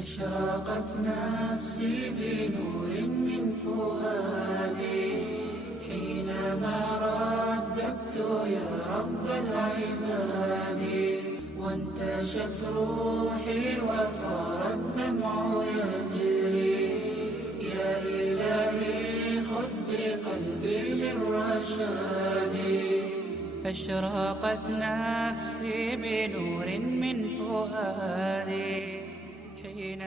أشرقت نفسي بنور من فؤادي حينما رددت يا رب العباد، وانتشت روحي وصار الدمع يجري. يا إلهي خذ بقلبي للرشاد. أشرقت نفسي بنور من فؤادي حين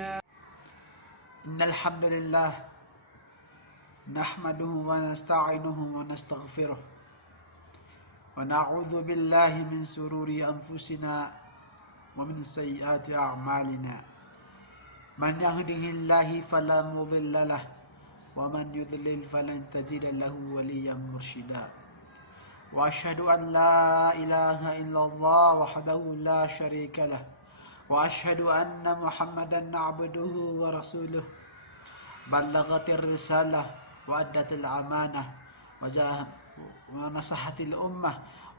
إن الحمد لله نحمده ونستعينه ونستغفره ونعوذ بالله من شرور أنفسنا ومن سيئات أعمالنا. من يهده الله فلا مضل له ومن يضلل فلن تجد له وليا مرشدا. وأشهد أن لا إله إلا الله وحده لا شريك له، وأشهد أن محمدا عبده ورسوله بلغت الرسالة وأدت الأمانة ونصحت الأمة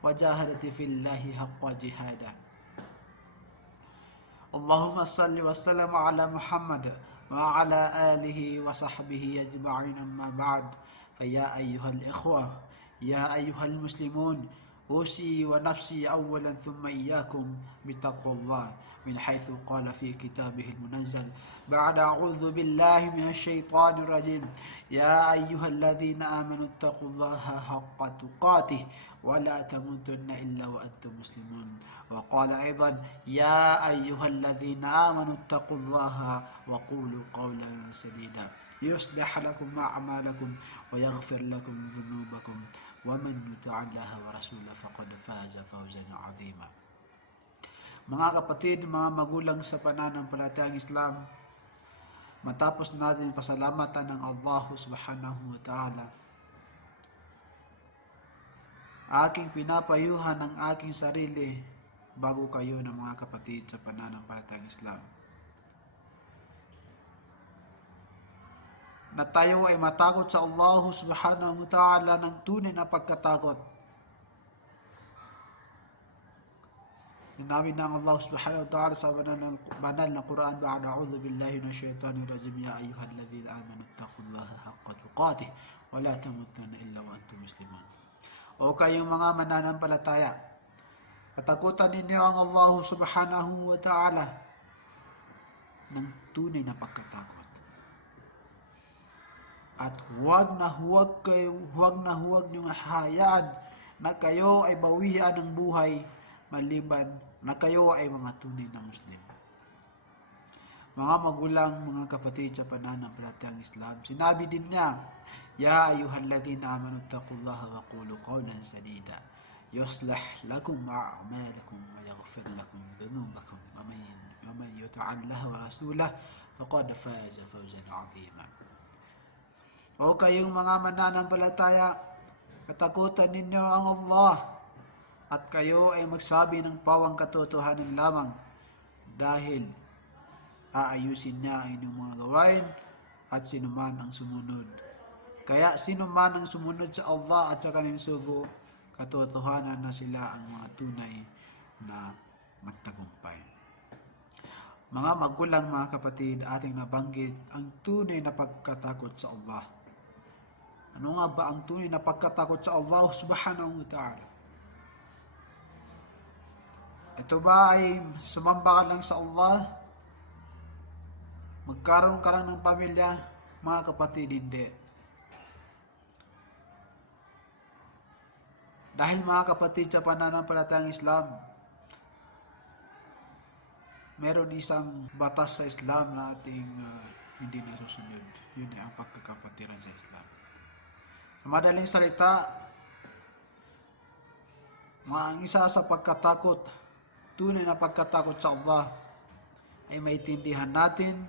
وجاهدت في الله حق جهاده. اللهم صل وسلم على محمد وعلى آله وصحبه أجمعين. أما بعد، فيا أيها الإخوة يا أيها المسلمون، أوصي ونفسي أولا ثم إياكم بتقوى الله، من حيث قال في كتابه المنزل بعد أعوذ بالله من الشيطان الرجيم: يا أيها الذين آمنوا اتقوا الله حق تقاته ولا تموتن إلا وأنتم مسلمون. وقال أيضا: يا أيها الذين آمنوا اتقوا الله وقولوا قولا سديدا يصلح لكم أعمالكم ويغفر لكم ذنوبكم ومن يطع الله ورسوله فقد فاز فوزا عظيما. Mga kapatid, mga magulang sa pananampalatayang Islam, matapos natin pasalamatan ng Allah subhanahu wa ta'ala, aking pinapayuhan ng aking sarili bago kayo ng mga kapatid sa pananampalatayang Islam, na tayo ay matakot sa Allah subhanahu wa ta'ala ng tunay na pagkatakot. Sinabi ng Allah subhanahu wa ta'ala sa banal na Quran: "A'udhu billahi minash shaitanir rajim, ya ayyuhalladzina amanu taqullaha haqqa tuqatih wa la tamutunna illa wa antum muslimun." O kayong mga mananampalataya, katakutan ninyo ang Allah subhanahu wa ta'ala ng tunay na pagkatakot. At huwag na huwag niyong hayaan na kayo ay bawian ng buhay maliban na kayo ay mga tunay na Muslim. Mga magulang, mga kapatid sa pananampalatayang Islam, sinabi din niya: "Ya ayyuhalladhina amanu taqullaha wa qulu qawlan sadida yuslih lakum a'malakum wa yaghfir lakum dhunubakum wa man yuti' Allaha wa rasulahu faqad faza fawzan 'azima." O kayong mga mananampalataya, katakutan ninyo ang Allah at kayo ay magsabi ng pawang katotohanan lamang, dahil aayusin niya ang inyong mga gawain at sinuman ang sumunod. Kaya sinuman ang sumunod sa Allah at sa kanyang sugo, katotohanan na sila ang mga tunay na magtagumpay. Mga magulang, mga kapatid, ating nabanggit ang tunay na pagkatakot sa Allah. Ano nga ba ang tunay na pagkatakot sa Allah subhanahu wa ta'ala? Ito ba ay sumamba ka lang sa Allah? Magkaroon ka lang ng pamilya? Mga kapatid, hindi. Dahil mga kapatid sa pananampalatayang Islam, meron isang batas sa Islam na ating hindi nasusunod. Yun ay ang pagkakapatiran sa Islam. Sa madaling salita, ang isa sa pagkatakot, tunay na pagkatakot sa Allah, ay maintindihan natin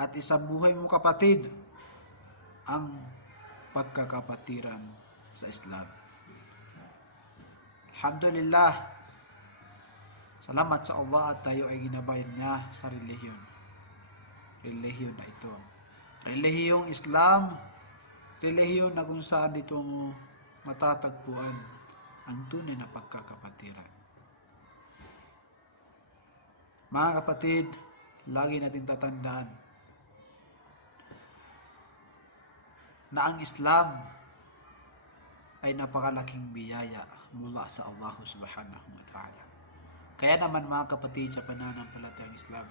at isabuhay mo, kapatid, ang pagkakapatiran sa Islam. Alhamdulillah, salamat sa Allah at tayo ay ginabayan niya sa relihiyon. Relihiyon na ito, relihiyong Islam, relihiyon na kung saan dito matatagpuan ang tunay na pagkakapatiran. Mga kapatid, lagi natin tatandaan na ang Islam ay napakalaking biyaya mula sa Allah subhanahu wa ta'ala. Kaya naman mga kapatid sa pananampalatayang Islam,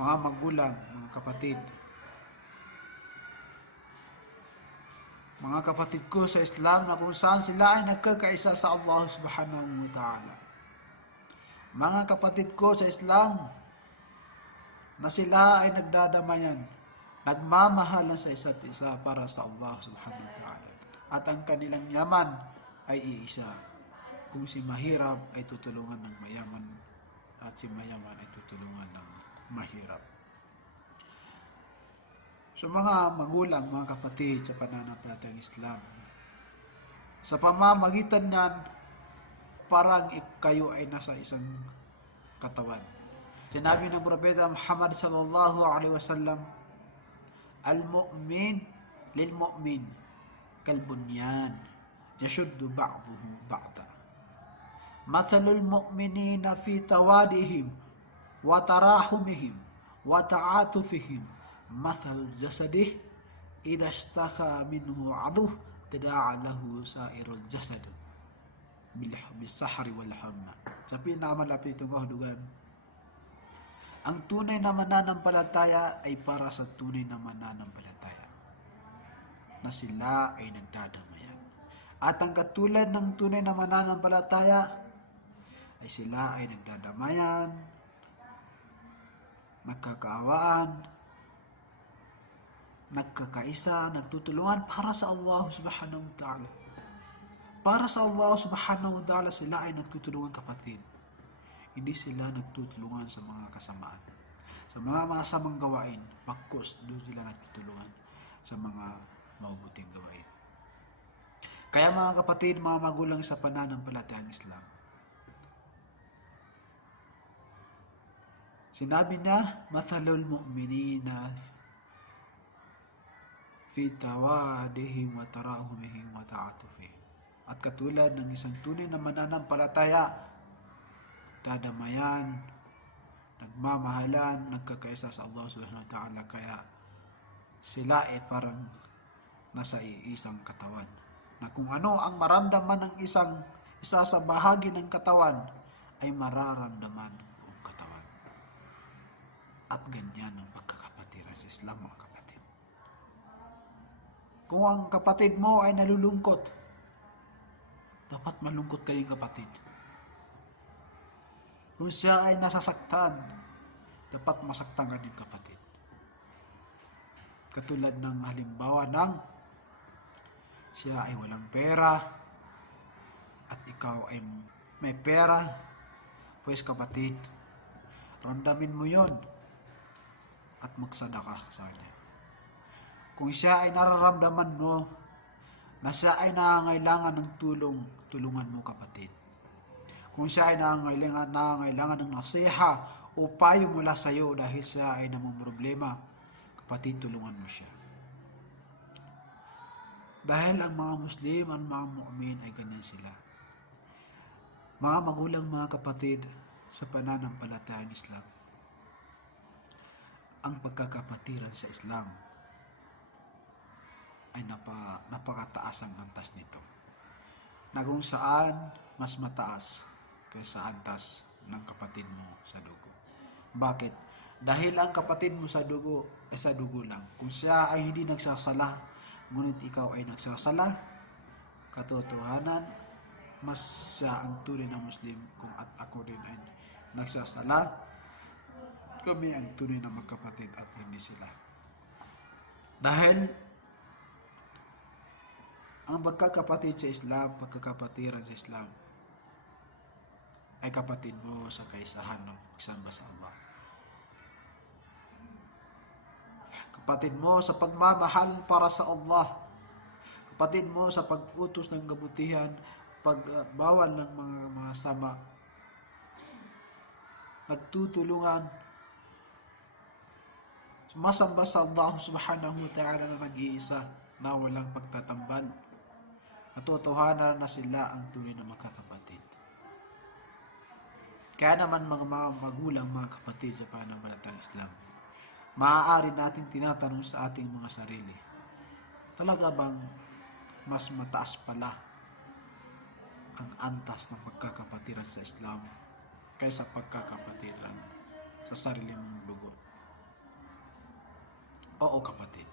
mga magulang, mga kapatid ko sa Islam na kung saan sila ay nagkakaisa sa Allah subhanahu wa ta'ala. Mga kapatid ko sa Islam na sila ay nagdadamayan, nagmamahalan sa isa't isa para sa Allah subhanahu wa ta'ala. At ang kanilang yaman ay iisa. Kung si mahirap ay tutulungan ng mayaman at si mayaman ay tutulungan ng mahirap. So mga magulang, mga kapatid sa pananampalatayang Islam, sa pamamagitan niyan, parang kayo ay nasa isang katawan. Sinabi ng Propeta Muhammad sallallahu alaihi wasallam, al-mu'min lil-mu'min kal-bunyan yashuddu ba'duhu ba'da. Mathalul mu'minina fi tawadihim wa tarahumihim wa ta'atufihim mathalul jasadih idha ishtaka minhu 'aduh tada'a lahu sa'irul jasad bil-sahri wal-hamma. Sa pinakamalapit ng kahulugan, ang tunay na mananampalataya ay para sa tunay na mananampalataya na sila ay nagdadamayan. At ang katulad ng tunay na mananampalataya ay sila ay nagdadamayan, nagkakaawaan, nagkakaisa, nagtutulungan para sa Allah subhanahu wa ta'ala. Para sa Allah subhanahu wa ta'ala sila ay nagtutulungan, kapatid. Hindi sila nagtutulungan sa mga kasamaan. Sa mga masamang gawain, bakos, doon sila nagtutulungan sa mga mabuting gawain. Kaya mga kapatid, mga magulang sa pananampalatayang Islam, sinabi niya, mathalul mu'minina fi tawadihim wa tarahumihim wa ta'atufihim. At katulad ng isang tunay na mananampalataya, dadamayan, nagmamahalan, nagkakaisa sa Allah subhanahu wa ta'ala, kaya sila ay parang nasa isang katawan. Na kung ano ang maramdaman ng isa sa bahagi ng katawan, ay mararamdaman ng buong katawan. At ganyan ang pagkakapatiran sa Islam, mga kapatid. Kung ang kapatid mo ay nalulungkot, dapat malungkot kayong kapatid. Kung siya ay nasasaktan, dapat masaktan ka din, kapatid. Katulad ng halimbawa ng siya ay walang pera at ikaw ay may pera, pues kapatid, ramdamin mo yon at magsadaka sa kanya. Kung siya ay nararamdaman mo na siya ay nangangailangan ng tulong, tulungan mo, kapatid. Kung siya ay nangangailangan ng nasiha o payo mula sa iyo dahil siya ay namumroblema, kapatid, tulungan mo siya. Dahil ang mga Muslim, ang mga mu'min ay ganyan sila. Mga magulang, mga kapatid, sa pananampalatayang Islam, ang pagkakapatiran sa Islam ay napakataas ang antas nito. Na kung saan mas mataas kaysa antas ng kapatid mo sa dugo. Bakit? Dahil ang kapatid mo sa dugo ay sa dugo lang. Kung siya ay hindi nagsasala, ngunit ikaw ay nagsasala, katotohanan, mas siya ang tunay na Muslim kung at ako rin ay nagsasala. Kami ang tunay na magkapatid at hindi sila. Dahil ang pagkakapatid sa Islam, pagkakapatiran sa Islam, ay kapatid mo sa kaisahan ng pagsamba sa Allah. Kapatid mo sa pagmamahal para sa Allah. Kapatid mo sa pag-utos ng kabutihan, pagbawal ng mga sama. Nagtutulungan. Sumasamba sa Allah subhanahu wa ta'ala na nag-iisa, na walang pagtatambal. Katotohanan na sila ang tunay na magkakapatid. Kaya naman mga magulang, mga kapatid sa pananampalatayang Islam, maaari nating tinatanong sa ating mga sarili, talaga bang mas mataas pala ang antas ng pagkakapatiran sa Islam kaysa pagkakapatiran sa sarili mong dugo? Oo, kapatid.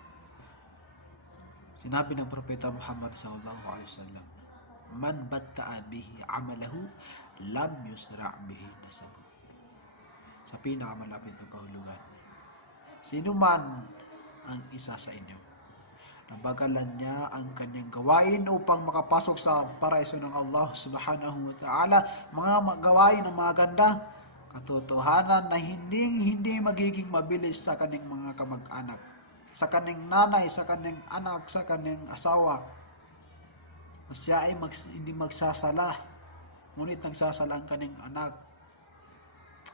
Sinabi ng Propeta Muhammad sallallahu alaihi wasallam, "Man batta'a bihi 'amalahu, lam yusra' bihi nasabu." Sa pinakamalapit na kahulugan, sino man ang isa sa inyo na bagalan niya ang kanyang gawain upang makapasok sa paraiso ng Allah subhanahu wa ta'ala, mga gawain ng mga ganda, katotohanan na hindi magiging mabilis sa kanyang mga kamag-anak, sa kanyang nanay, sa kanyang anak, sa kanyang asawa. Siya ay hindi magsasala, ngunit nagsasala ang kanyang anak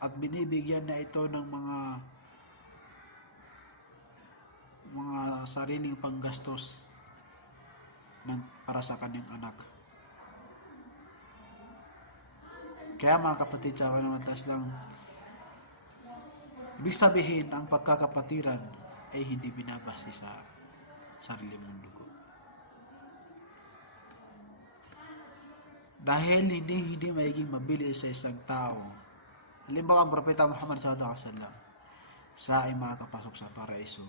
at binibigyan na ito ng mga sariling panggastos para sa kanyang anak. Kaya mga kapatid sa pananampalatayang Islam, ibig sabihin ang pagkakapatiran ay hindi binabase sa sarili mong dugo. Dahil hindi magiging mabilis sa isang tao. Halimbawa ang Propeta Muhammad sallallahu alaihi wasallam, siya ay makakapasok sa paraiso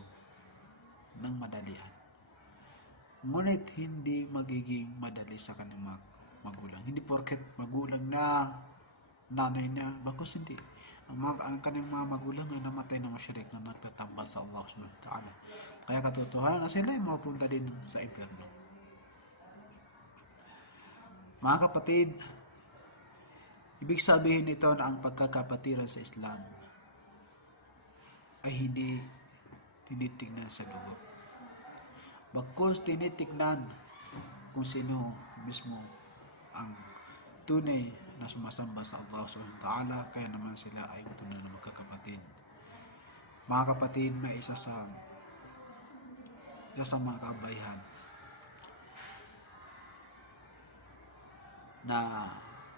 ng madalian. Ngunit hindi magiging madali sa kanyang magulang. Hindi porket magulang na nanay niya, bakos hindi. Ang kanyang mga magulang ay namatay na musyrik na nagtatambal sa Allah subhanahu wa ta'ala. Kaya katotohanan na sila ay mapunta din sa impyerno. Mga kapatid, ibig sabihin nito na ang pagkakapatiran sa Islam ay hindi tinitignan sa dugo. Bagkus tinitignan kung sino mismo ang tunay na sumasamba sa Allah subhanahu wa ta'ala, kaya naman sila ay tunay na magkakapatid. Mga kapatid, may isa sa mga kabayhan na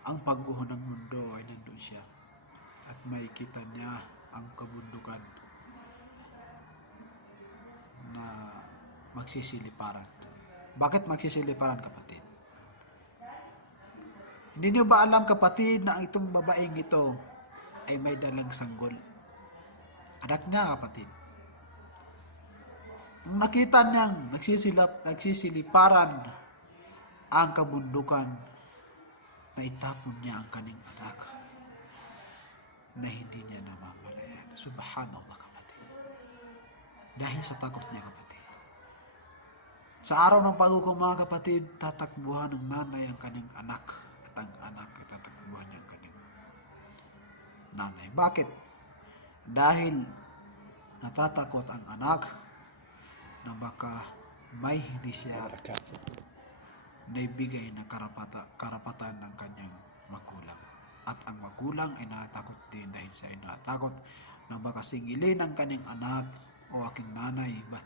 ang pagguho ng mundo ay nandun siya at makikita niya ang kabundukan na magsisiliparan. Bakit magsisiliparan, kapatid? Hindi niyo ba alam, kapatid, na itong babaeng ito ay may dalang sanggol? Anak niya, kapatid. Nung nakita niyang nagsisiliparan ang kabundukan, na itapon niya ang kanyang anak na hindi niya namamalayan. Subhanallah, kapatid. Dahil sa takot niya, kapatid. Sa araw ng paghukom, mga kapatid, tatakbuhan ng nanay ang kanyang anak at ang anak ay tatakbuhan niya ang kanyang nanay. Bakit? Dahil natatakot ang anak na baka may hindi siya naibigay na karapatan ng kanyang magulang. At ang magulang ay natatakot din dahil siya ay natatakot na baka singilin ang kanyang anak o aking nanay, ba't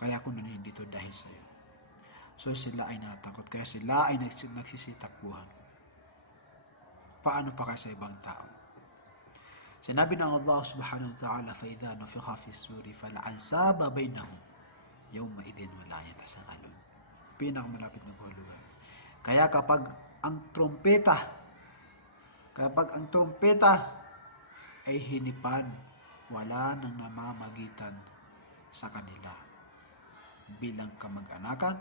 kaya ko nanin dito dahil sa iyo. So sila ay natatakot, kaya sila ay nagsisitakbuhan. Paano pa kaya sa ibang tao? Sinabi ng Allah subhanahu wa ta'ala, فَإِذَا نُفِخَ فِي الصُّورِ فَلَا أَنْسَابَ بَيْنَهُمْ يَوْمَئِذٍ وَلَا يَتَسَاءَلُونَ. Pinakamalapit na kahulugan. Kaya kapag ang trompeta ay hinipan, wala nang namamagitan sa kanila bilang kamag-anakan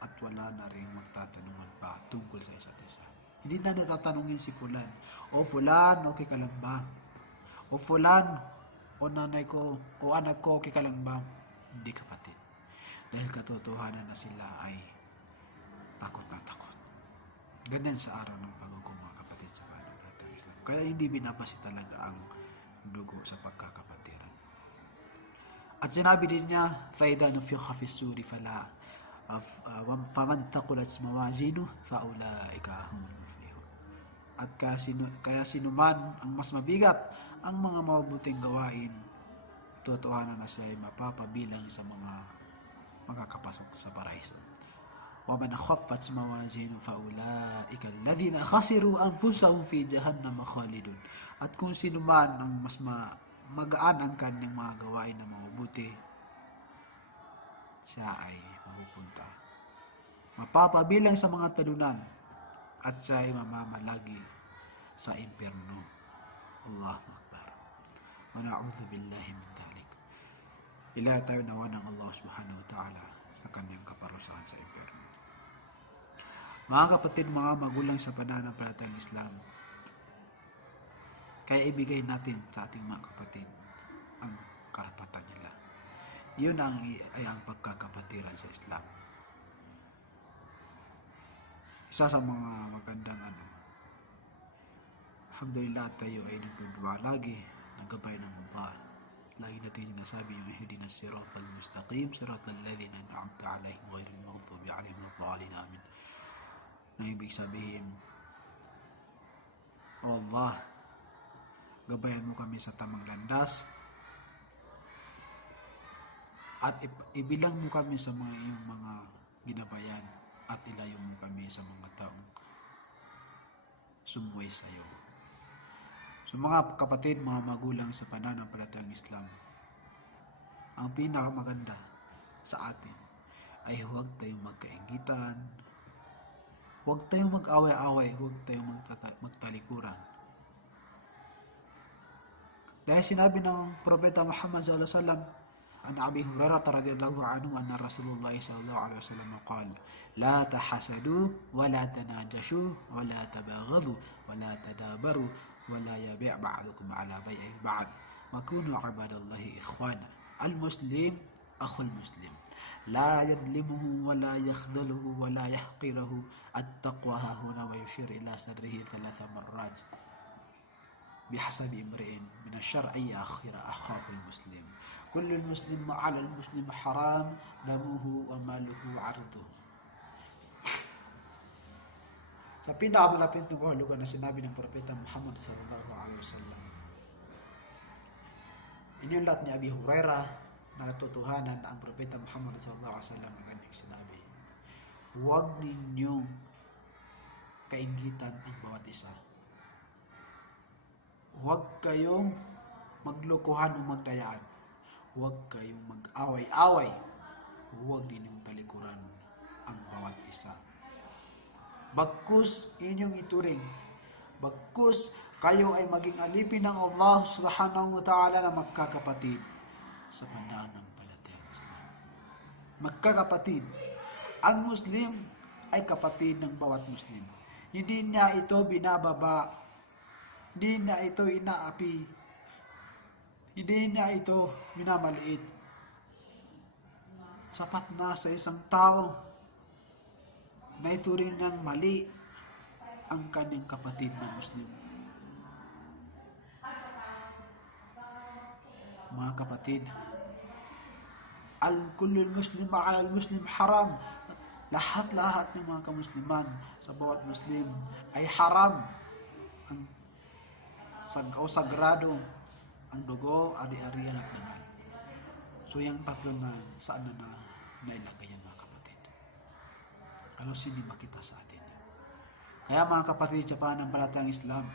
at wala na rin magtatanungan pa tungkol sa isa't isa. Hindi na natatanungin si Fulan, o Fulan, okay ka lang ba? O Fulan, o nanay ko, o anak ko, okay ka lang ba? Hindi, kapatid. Dahil katotohanan na sila ay takot na takot. Ganyan sa araw ng paghukom, mga kapatid sa pananampalatayang Islam. Kaya hindi binabase talaga ang dugo sa pagkakapatiran. At sinabi din niya, فَإِذَا نُفِخَ فِي الصُّورِ فَمَنْ ثَقُلَتْ مَوَازِينُهُ فَأُولَئِكَ هُمُ الْمُفْلِحُونَ. At kaya sinuman ang mas mabigat ang mga mabubuting gawain, totohanan na siya ay mapapabilang sa mga makakapasok sa paraiso. وَمَنْ خَفَّتْ مَوَازِينُهُ فَأُولَئِكَ الَّذِينَ خَسِرُوا أَنفُسَهُمْ فِي جَهَنَّمَ خَالِدُونَ. At kung sino man ang mas magaan ang kanyang mga gawain na mabubuti, siya ay mapupunta, mapapabilang sa mga talunan, at siya ay mamamalagi sa impyerno. Allahu Akbar. Wa na'udhu billahi min dhalik. Ila tayo nawa ng Allah subhanahu wa ta'ala sa kanyang kaparusahan sa impyerno. Mga kapatid, mga magulang sa pananampalatayang Islam, kaya ibigay natin sa ating mga kapatid ang karapatan nila. Yun ay ang pagkakapatiran sa Islam. Isa sa mga magandang alhamdulillah, tayo ay nagdudua lagi, nagabay ng Allah. Lagi natin sinasabi yung ihdinas siratal mustaqim, siratal ladzina an'amta 'alaihim ghairil maghdubi 'alaihim waladdallin, amin. Na ibig sabihin, O Allah, gabayan mo kami sa tamang landas at ibilang mo kami sa mga iyong mga ginabayan at ilayo mo kami sa mga taong sumuway sa iyo. So mga kapatid, mga magulang sa pananampalatayang Islam, ang pinakamaganda sa atin ay huwag tayong magkainggitan, huwag tayong mag-away-away, huwag tayong magtalikuran. Dahil sinabi ng Propeta Muhammad sallallahu alaihi wasallam, an Abi Hurairah radhiyallahu anhu, anna Rasulullah sallallahu alaihi wasallam qala, la tahasadu wa la tanajashu wa la tabaghadu wa la tadabaru wa la yabi' ba'dukum ala bai'i ba'd wa kunu 'ibadallahi ikhwana. Al-muslim akhul muslim, la yadlimuhu wa la yakhdhaluhu wa la yahqiruhu. At-taqwa hahuna, wa yushir ila sadrihi 3 marrat. Bihasabi imri'in min ash-shar'i ay akhira akhahu al-muslim. Kullu al-muslim 'ala al-muslim haram, damuhu wa maluhu 'arduhu. Sa pinakamalapit na kahulugan na sinabi ng Propeta Muhammad sallallahu alaihi wasallam, iniulat ni Abi Hurairah na totohanan ang Propeta Muhammad sallallahu alaihi wasallam ang kanyang sinabi, huwag ninyong kainggitan ang bawat isa. Huwag kayong maglokohan o magdayaan. Huwag kayong mag-away-away. Huwag ninyong talikuran ang bawat isa. Bagkus inyong ituring, bagkus kayo ay maging alipin ng Allah subhanahu wa ta'ala na magkakapatid sa pananampalatayang Islam. Magkakapatid. Ang Muslim ay kapatid ng bawat Muslim. Hindi niya ito binababa, hindi niya ito inaapi, hindi niya ito minamaliit. Sapat na sa isang tao na ituring ng mali ang kanyang kapatid na Muslim. Mga kapatid, al-kullul muslim ma'al al-muslim haram. Lahat-lahat ng mga kamusliman sa bawat Muslim ay haram o sagrado ang dugo, ari-arian at dangal. So yung tatlo na saan na nailagay yan, mga kapatid? Ano hindi makita sa atin? Kaya mga kapatid sa pananampalatayang Islam,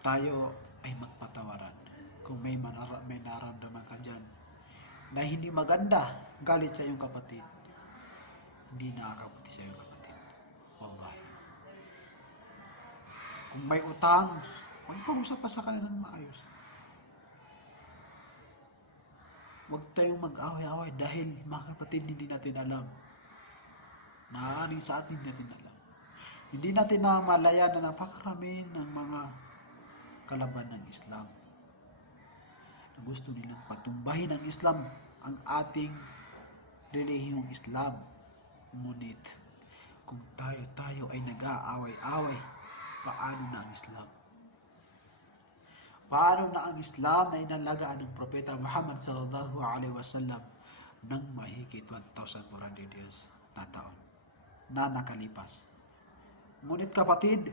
tayo ay magpatawaran. Kung may naramdaman ka dyan na hindi maganda galit sa iyong kapatid, hindi nakakabuti sa iyong kapatid. Wallahi. Kung may utang, huwag pag-usap pa sa kanila ng maayos. Huwag tayong mag-away-away dahil mga kapatid, hindi natin alam. Naaaring sa atin natin alam. Hindi natin namamalayan na napakarami ng mga kalaban ng Islam na gusto nilang patumbahin ang Islam, ang ating relihiyong Islam. Ngunit kung tayo ay nag-aaway-away, paano na ang Islam? Paano na ang Islam na inalagaan ng Propeta Muhammad sallallahu alaihi wasallam ng mahigit 1,400 years na taon na nakalipas? Ngunit kapatid,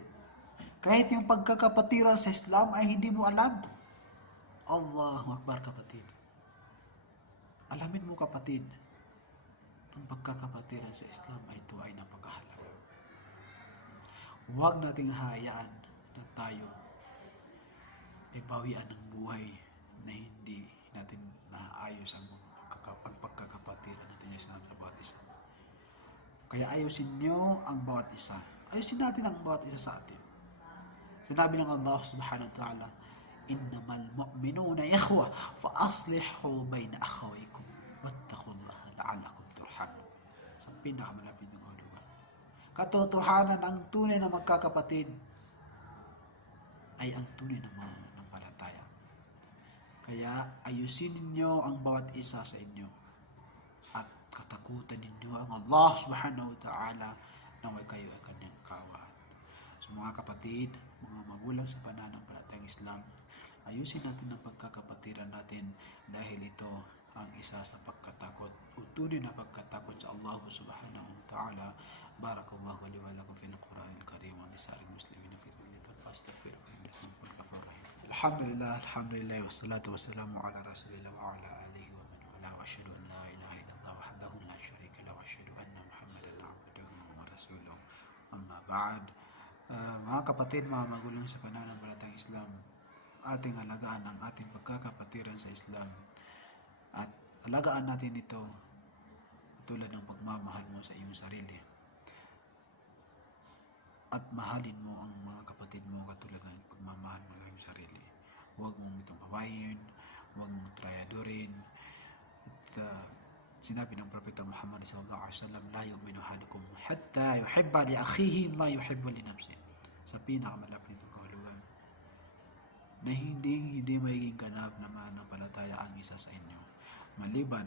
kahit yung pagkakapatiran sa Islam ay hindi mo alam. Allahu Akbar, kapatid. Alamin mo, kapatid, ng pagkakapatiran sa Islam ay ito ay napakahalaga. Huwag nating hayaan na tayo ay bawian ng buhay na hindi natin naayos ang pagkakapatiran natin sa bawat isa. Kaya ayusin nyo ang bawat isa. Ayusin natin ang bawat isa sa atin. Sinabi ng Allah subhanahu wa ta'ala, innamal mu'minuna ikhwa fa aslihu bayna akhawaykum wattaqullaha la'allakum turhamun. Sa pinakamalapit ng kahulugan. Katotohanan, ang tunay na magkakapatid ay ang tunay na mananampalataya. Kaya ayusin ninyo ang bawat isa sa inyo at katakutan ninyo ang Allah subhanahu wa ta'ala na may kayo ay kanyang kawan. So mga kapatid, mga magulang sa pananampalatayang Islam, ayusin natin ang pagkakapatiran natin dahil ito ang isa sa pagkatakot o tunay na pagkatakot sa Allah subhanahu wa ta'ala. Barakallahu li wa lakum fil Qur'anil Karim wa lisa'il muslimin fi kulli dhanbin fastaghfiruhu innahu huwal ghafurur rahim. Alhamdulillah wassalatu wassalamu ala rasulillah wa ala alihi wa man wala wa asyhadu an la ilaha illallah wahdahu la syarika lahu wa asyhadu anna Muhammadan abduhu wa rasuluhu. Amma ba'd. Mga kapatid, mga magulang sa pananampalatayang Islam, ating alagaan ang ating pagkakapatiran sa Islam at alagaan natin ito tulad ng pagmamahal mo sa iyong sarili at mahalin mo ang mga kapatid mo katulad ng pagmamahal mo sa iyong sarili. Huwag mong itong kawain, huwag mong trayadorin. At sinabi ng Propeta Muhammad sallallahu alaihi wasallam, la yu'minu ahadukum hatta yuhibba li akhihi ma yuhibbu li nafsihi. Sa pinakamalapit ng kahulugan na hindi magiging ganap na mananampalataya ang isa sa inyo maliban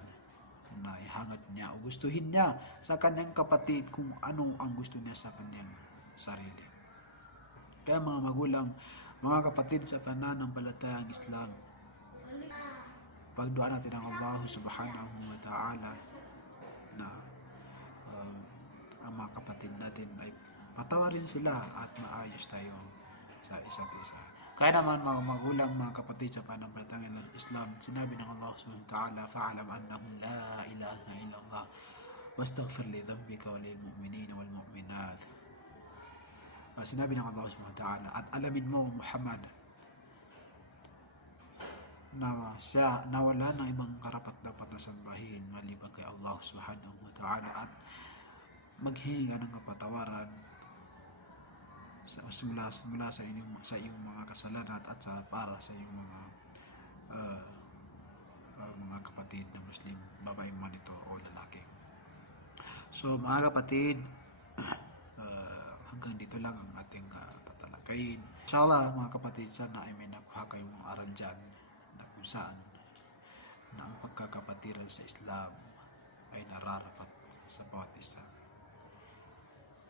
na ihangad niya o gustuhin niya sa kanyang kapatid kung anong ang gusto niya sa kanyang sarili. Kaya mga magulang, mga kapatid sa pananampalatayang Islam, pagduan natin ang Allah subhanahu wa ta'ala na ang mga kapatid natin ay patawarin sila at maayos tayo sa isa't isa. Kaya naman mga magulang, mga kapatid sa pananampalatayang Islam, sinabi ng Allah subhanahu wa ta'ala, fa'alam annahu la ilaha illallah wastaghfir li dhanbika wa lil mu'minina wal mu'minat. Sinabi ng Allah subhanahu wa ta'ala, at alamin mo Muhammad na siya nawala ng ibang karapat-dapat na sambahin maliban kay Allah subhanahu wa ta'ala at maghingi ng kapatawaran mula sa iyong mga kasalanan at para sa iyong mga kapatid na Muslim, babae man ito o lalaki. So mga kapatid, hanggang dito lang ang ating tatalakayin. Inshallah mga kapatid, sana ay may nakuha kayong mga aral dyan na kung saan na ang pagkakapatiran sa Islam ay nararapat sa bawat isa.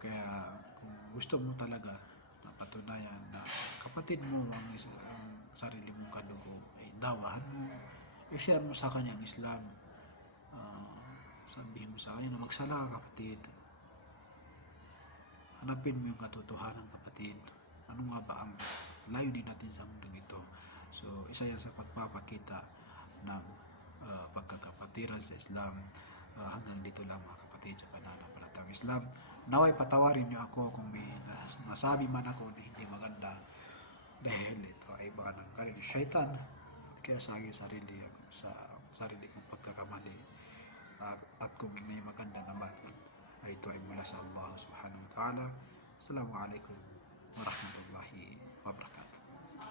Kaya kung gusto mo talaga na patunayan na kapatid mo ang sarili mong kadugo, ay dawahan mo, i-share mo sa kanya ang Islam. Sabihin mo sa kanya na magsala ka kapatid. Hanapin mo yung katotohanan kapatid. Ano nga ba ang layunin natin sa mundong ito? So isa yan sa pagpapakita ng pagkakapatiran sa Islam. Hanggang dito lang mga kapatid sa pananampalatayang Islam. Naway patawarin niyo ako kung may nasabi man ako na hindi maganda dahil ito ay baka ng galing syaitan kaya sa aking sarili kong pagkakamali at kung may maganda naman ay ito ay mula sa Allah subhanahu wa ta'ala. Assalamualaikum warahmatullahi